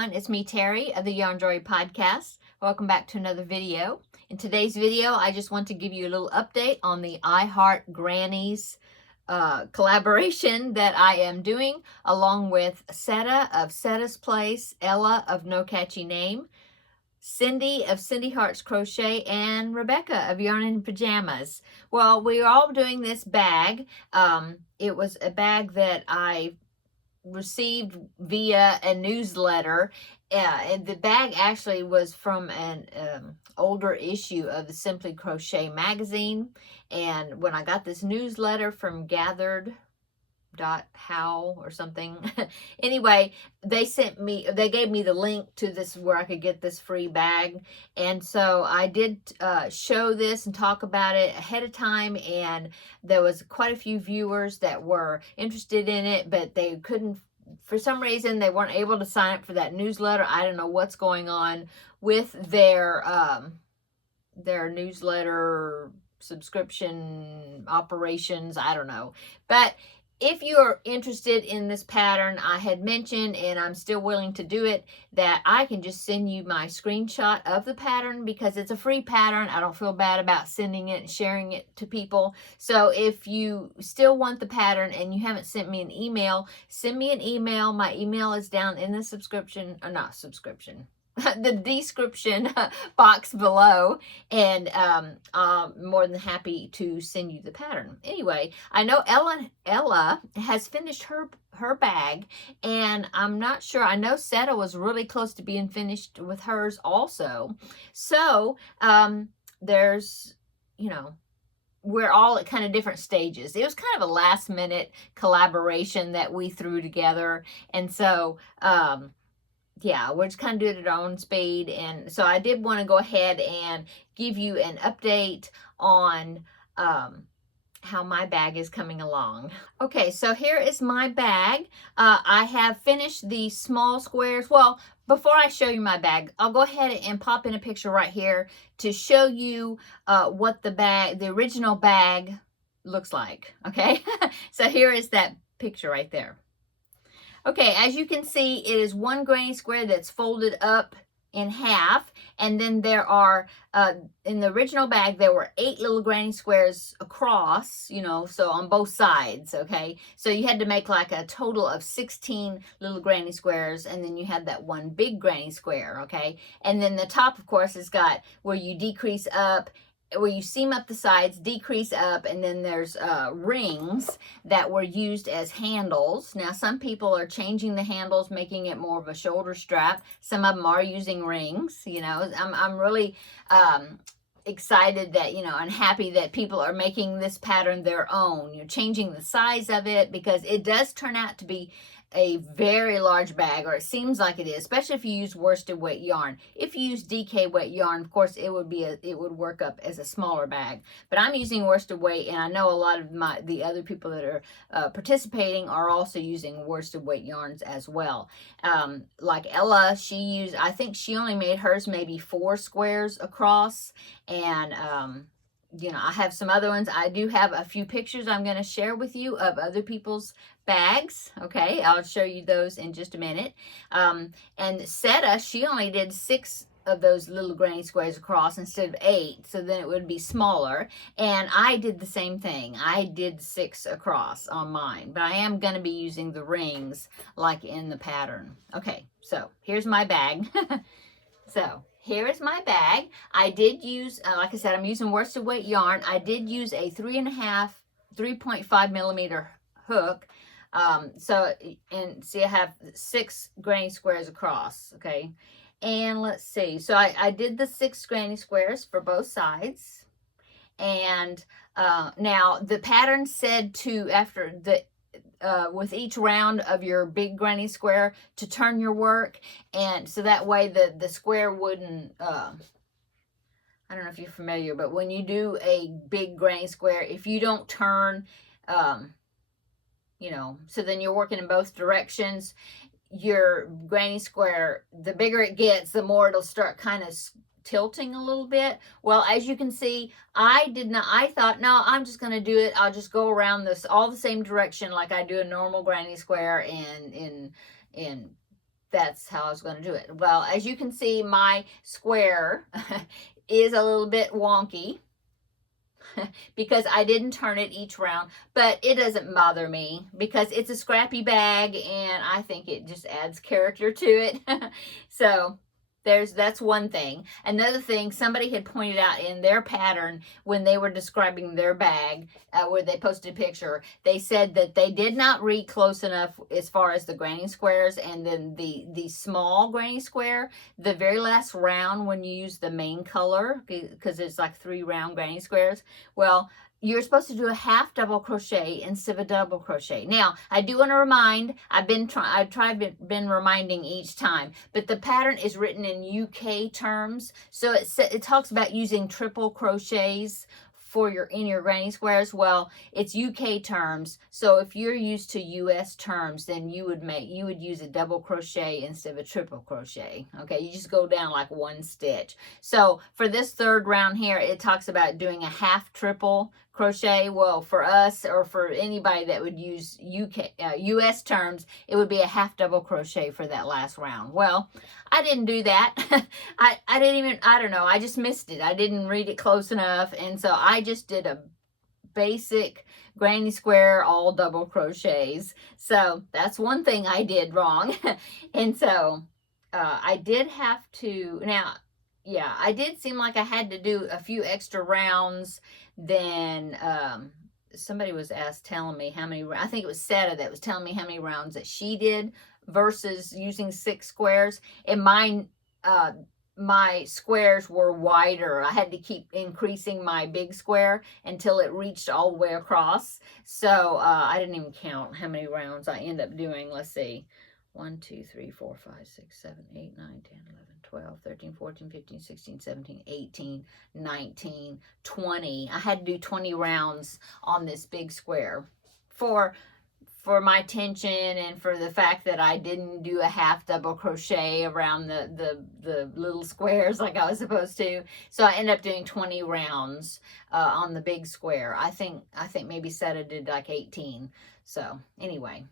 everyone, it's me Terry of the Yarn Joy Podcast. Welcome back to another video. In today's video, I just want to give you a little update on the iheartgrannies collaboration that I am doing along with Seta of Seta's Place, Ella of No Catchy Name, Cindy of Cindy Hearts Crochet, and Rebecca of Yarn in Pajamas. Well, we are all doing this bag. It was a bag that I received via a newsletter. And the bag actually was from an older issue of the Simply Crochet magazine. And when I got this newsletter from gathered.how or something, anyway, they gave me the link to this where I could get this free bag. And so I did show this and talk about it ahead of time, and there was quite a few viewers that were interested in it, but they couldn't, for some reason they weren't able to sign up for that newsletter. I don't know what's going on with their newsletter subscription operations. I don't know. But if you're interested in this pattern, I had mentioned, and I'm still willing to do it, that I can just send you my screenshot of the pattern because it's a free pattern. I don't feel bad about sending it and sharing it to people. So if you still want the pattern and you haven't sent me an email, send me an email. My email is down in the the description box below, and I'm more than happy to send you the pattern. Anyway, I know Ella has finished her bag, and I'm not sure. I know Seta was really close to being finished with hers also. So there's, we're all at kind of different stages. It was kind of a last minute collaboration that we threw together, and so yeah, we're just kind of doing it at our own speed. And so I did want to go ahead and give you an update on how my bag is coming along. Okay, so here is my bag. I have finished the small squares. Well, before I show you my bag, I'll go ahead and pop in a picture right here to show you what the original bag looks like. Okay, so here is that picture right there. Okay, as you can see, it is one granny square that's folded up in half, and then there are, in the original bag, there were 8 little granny squares across, so on both sides, okay? So you had to make like a total of 16 little granny squares, and then you had that one big granny square, okay? And then the top, of course, has got where you decrease up, where you seam up the sides, decrease up, and then there's rings that were used as handles. Now, some people are changing the handles, making it more of a shoulder strap. Some of them are using rings. I'm really excited that, and happy that people are making this pattern their own. You're changing the size of it because it does turn out to be a very large bag, or it seems like it is, especially if you use worsted weight yarn. If you use DK weight yarn, of course, it would work up as a smaller bag. But I'm using worsted weight, and I know a lot of the other people that are participating are also using worsted weight yarns as well. Like Ella, I think she only made hers maybe 4 squares across, and I have some other ones. I do have a few pictures I'm going to share with you of other people's bags. Okay, I'll show you those in just a minute. And Seta, she only did 6 of those little granny squares across instead of 8, so then it would be smaller. And I did the same thing. I did 6 across on mine, but I am going to be using the rings like in the pattern. Okay, so here's my bag. So here is my bag. I did use, like I said, I'm using worsted weight yarn. I did use a 3.5 millimeter hook. So see, I have 6 granny squares across, okay? And let's see. So I did the 6 granny squares for both sides. And now the pattern said after the with each round of your big granny square to turn your work, and so that way the square wouldn't I don't know if you're familiar, but when you do a big granny square, if you don't turn so then you're working in both directions, your granny square, the bigger it gets, the more it'll start kind of tilting a little bit. Well, as you can see, I thought, no, I'm just going to do it. I'll just go around this all the same direction like I do a normal granny square in that's how I was going to do it. Well, as you can see, my square is a little bit wonky because I didn't turn it each round, but it doesn't bother me because it's a scrappy bag and I think it just adds character to it. So that's one thing. Another thing, somebody had pointed out in their pattern when they were describing their bag, where they posted a picture, they said that they did not read close enough as far as the granny squares, and then the small granny square, the very last round when you use the main color, because it's like 3 round granny squares, well, you're supposed to do a half double crochet instead of a double crochet. Now, I do want to remind, I've been reminding each time, but the pattern is written in UK terms, so it talks about using triple crochets for in your granny squares. Well, it's UK terms, so if you're used to US terms, then you would use a double crochet instead of a triple crochet. Okay, you just go down like 1 stitch. So for this 3rd round here, it talks about doing a half triple crochet. Well, for us, or for anybody that would use US terms, it would be a half double crochet for that last round. Well, I didn't do that. I don't know, I just missed it. I didn't read it close enough, and so I just did a basic granny square all double crochets. So that's one thing I did wrong. And so I did have to, now, yeah, I did seem like I had to do a few extra rounds than somebody was telling me how many, I think it was Seta that was telling me how many rounds that she did versus using 6 squares. And mine, my squares were wider. I had to keep increasing my big square until it reached all the way across. So I didn't even count how many rounds I end up doing. Let's see. 1, 2, 3, 4, 5, 6, 7, 8, 9, 10, 11, 12, 13, 14, 15, 16, 17, 18, 19, 20. I had to do 20 rounds on this big square for my tension and for the fact that I didn't do a half double crochet around the little squares like I was supposed to. So I ended up doing 20 rounds on the big square. I think maybe Seta did like 18. So anyway,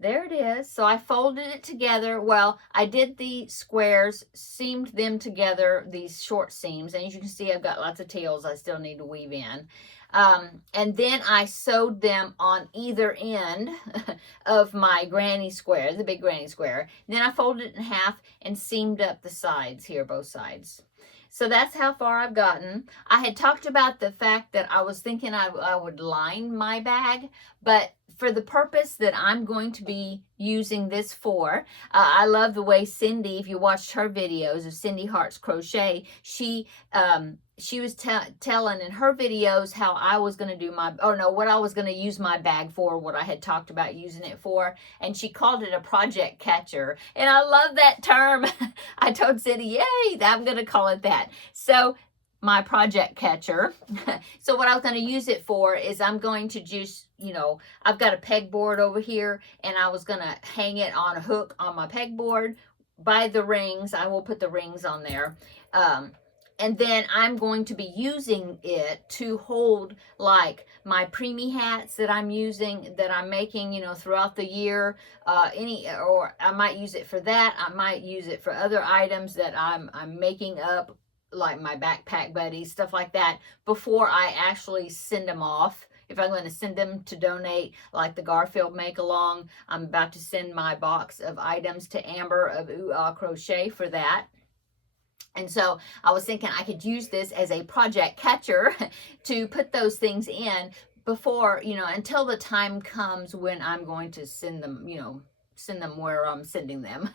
there it is. So I folded it together. Well, I did the squares, seamed them together, these short seams. And as you can see, I've got lots of tails I still need to weave in. And then I sewed them on either end of my granny square, the big granny square. And then I folded it in half and seamed up the sides here, both sides. So that's how far I've gotten. I had talked about the fact that I was thinking I would line my bag, but for the purpose that I'm going to be using this for, I love the way Cindy, if you watched her videos of Cindy Hearts Crochet, she was telling in her videos how I was going to do what I was going to use my bag for, what I had talked about using it for, and she called it a project catcher, and I love that term. I told Cindy, yay, I'm going to call it that. So my project catcher. So what I was going to use it for is I'm going to just, I've got a pegboard over here, and I was going to hang it on a hook on my pegboard by the rings. I will put the rings on there. And then I'm going to be using it to hold like my preemie hats that I'm using, that I'm making, throughout the year. Or I might use it for that. I might use it for other items that I'm making up, like my backpack buddies, stuff like that, before I actually send them off. If I'm going to send them to donate, like the Garfield make-along, I'm about to send my box of items to Amber of Ooh Ah Crochet for that. And so I was thinking I could use this as a project catcher to put those things in before, until the time comes when I'm going to send them, send them where I'm sending them.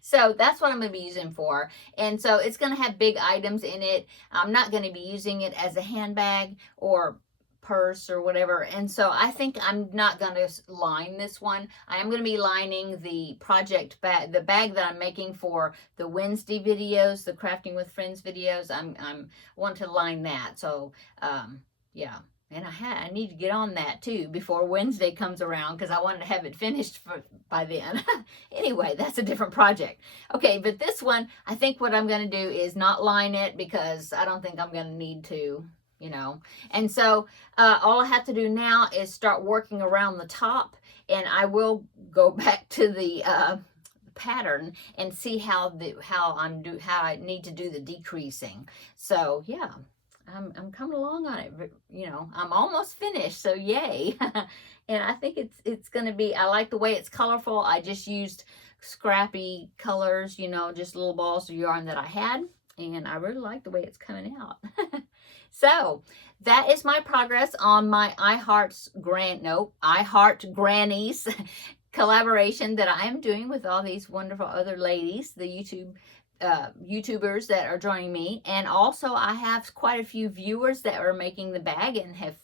So that's what I'm going to be using for. And so it's going to have big items in it. I'm not going to be using it as a handbag or purse or whatever. And so I think I'm not going to line this one. I am going to be lining the project bag, the bag that I'm making for the Wednesday videos, the Crafting with Friends videos. I'm want to line that. So yeah. And I need to get on that too before Wednesday comes around, because I wanted to have it finished by then. Anyway, that's a different project. Okay, but this one, I think what I'm going to do is not line it, because I don't think I'm going to need to, And so all I have to do now is start working around the top, and I will go back to the pattern and see how I need to do the decreasing. So yeah, I'm coming along on it. You know, I'm almost finished, so yay. And I think it's going to be, I like the way it's colorful. I just used scrappy colors, you know, just little balls of yarn that I had, and I really like the way it's coming out. So that is my progress on my I Heart Grannies collaboration that I am doing with all these wonderful other ladies, the YouTubers that are joining me. And also I have quite a few viewers that are making the bag, and have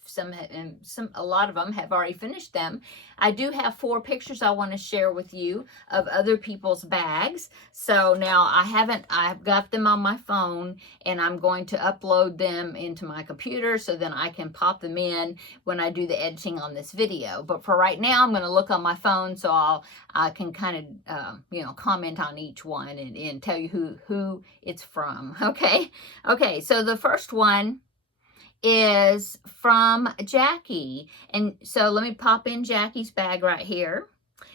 a lot of them have already finished them. I do have 4 pictures I want to share with you of other people's bags. So now I've got them on my phone, and I'm going to upload them into my computer so then I can pop them in when I do the editing on this video. But for right now, I'm going to look on my phone, so I can kind of, you know, comment on each one and tell you who it's from. Okay, so the first one is from Jackie. And so let me pop in Jackie's bag right here.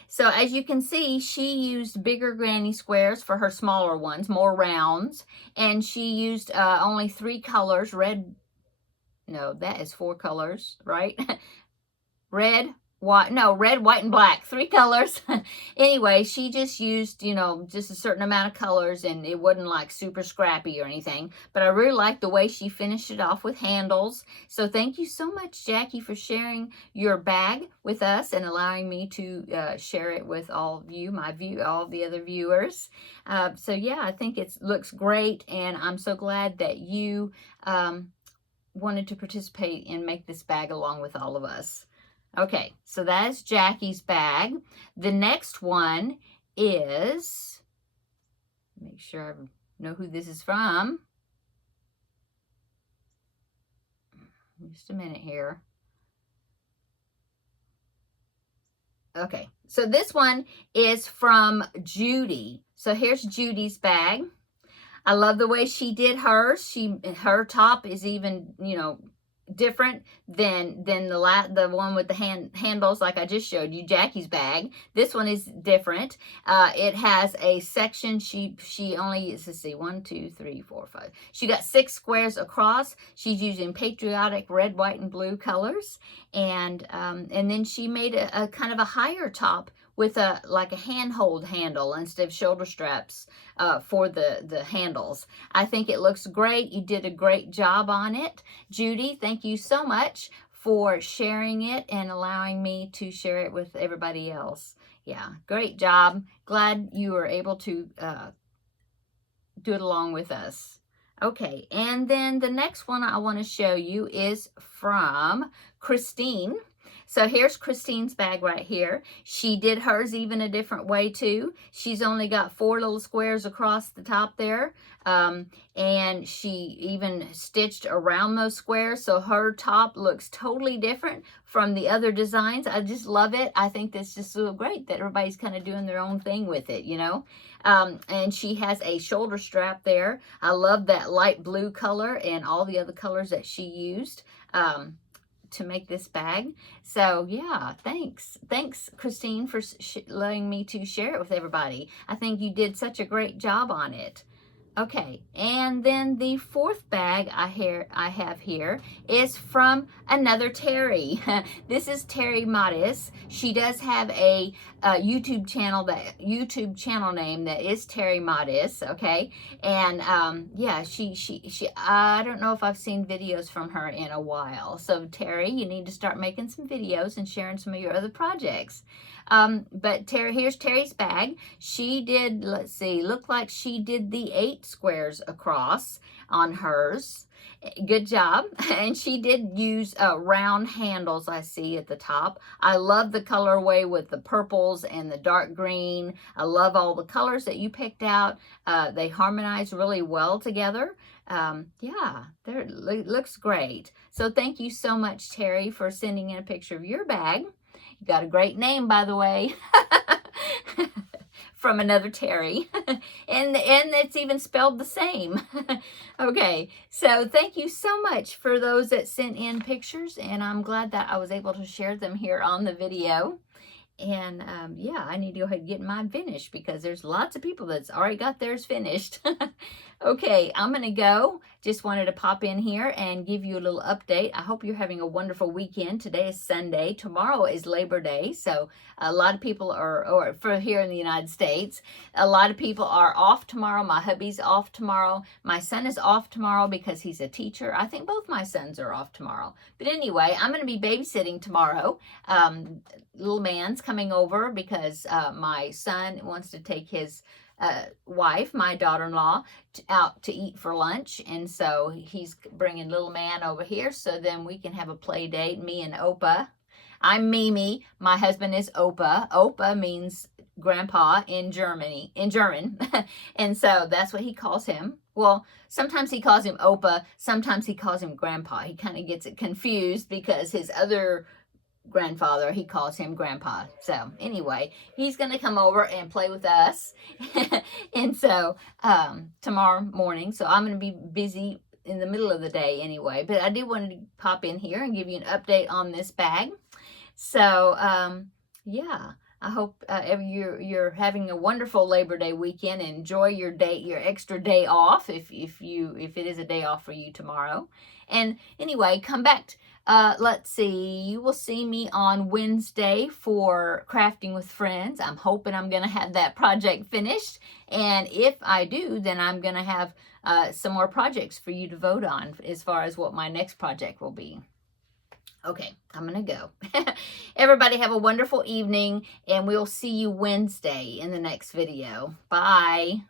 So as you can see, she used bigger granny squares for her smaller ones, more rounds. And she used only 3 colors, red, no, that is 4 colors, right? Red, white, and black, 3 colors. Anyway, she just used, you know, just a certain amount of colors, and it wasn't like super scrappy or anything. But I really like the way she finished it off with handles. So thank you so much, Jackie, for sharing your bag with us and allowing me to share it with all of you, all the other viewers. So yeah, I think it looks great, and I'm so glad that you wanted to participate and make this bag along with all of us. Okay, so that is Jackie's bag. The next one is, make sure I know who this is from. Just a minute here. Okay, so this one is from Judy. So here's Judy's bag. I love the way she did hers. Her top is even, you know, different than the one with the handles like I just showed you, Jackie's bag. This one is different. It has a section. She only, let's see, 1, 2, 3, 4, 5. She got 6 squares across. She's using patriotic red, white, and blue colors. And then she made a kind of a higher top with like a handhold handle instead of shoulder straps for the handles. I think it looks great. You did a great job on it. Judy, thank you so much for sharing it and allowing me to share it with everybody else. Yeah, great job. Glad you were able to do it along with us. Okay, and then the next one I want to show you is from Christine. So here's Christine's bag right here. She did hers even a different way too. She's only got 4 little squares across the top there. And she even stitched around those squares. So her top looks totally different from the other designs. I just love it. I think that's just so great that everybody's kind of doing their own thing with it, you know. And she has a shoulder strap there. I love that light blue color and all the other colors that she used. To make this bag. So yeah, thanks Christine for letting me to share it with everybody. I think you did such a great job on it. Okay, and then the 4th bag I have here is from another Terri. This is Terri Modis. She does have a YouTube channel name that is Terri Modis. Okay, and yeah, she I don't know if I've seen videos from her in a while. So Terri, you need to start making some videos and sharing some of your other projects. But here's Terri's bag. She did, let's see, look like she did the 8 squares across on hers. Good job. And she did use round handles, I see at the top. I love the colorway with the purples and the dark green. I love all the colors that you picked out. They harmonize really well together. Yeah, it looks great. So thank you so much, Terri, for sending in a picture of your bag. You got a great name, by the way. From another Terri. and it's even spelled the same. Okay, so thank you so much for those that sent in pictures, and I'm glad that I was able to share them here on the video. And yeah, I need to go ahead and get mine finished because there's lots of people that's already got theirs finished. Okay, I'm going to go. Just wanted to pop in here and give you a little update. I hope you're having a wonderful weekend. Today is Sunday. Tomorrow is Labor Day. So a lot of people are, or for here in the United States, a lot of people are off tomorrow. My hubby's off tomorrow. My son is off tomorrow because he's a teacher. I think both my sons are off tomorrow. But anyway, I'm going to be babysitting tomorrow. Little man's coming over because my son wants to take his wife, my daughter-in-law, out to eat for lunch, and so he's bringing little man over here so then we can have a play date, me and Opa. I'm Mimi, my husband is Opa. Opa means grandpa in German. And so that's what he calls him. Well, sometimes he calls him Opa, sometimes he calls him grandpa. He kind of gets it confused because his other grandfather, he calls him grandpa. So anyway, he's going to come over and play with us. And so tomorrow morning, so I'm going to be busy in the middle of the day anyway, but I did want to pop in here and give you an update on this bag. So yeah, I hope you're having a wonderful Labor Day weekend. Enjoy your day, your extra day off, if it is a day off for you tomorrow. And anyway, come back. Let's see, you will see me on Wednesday for Crafting with Friends. I'm hoping I'm going to have that project finished. And if I do, then I'm going to have some more projects for you to vote on as far as what my next project will be. Okay, I'm going to go. Everybody have a wonderful evening, and we'll see you Wednesday in the next video. Bye.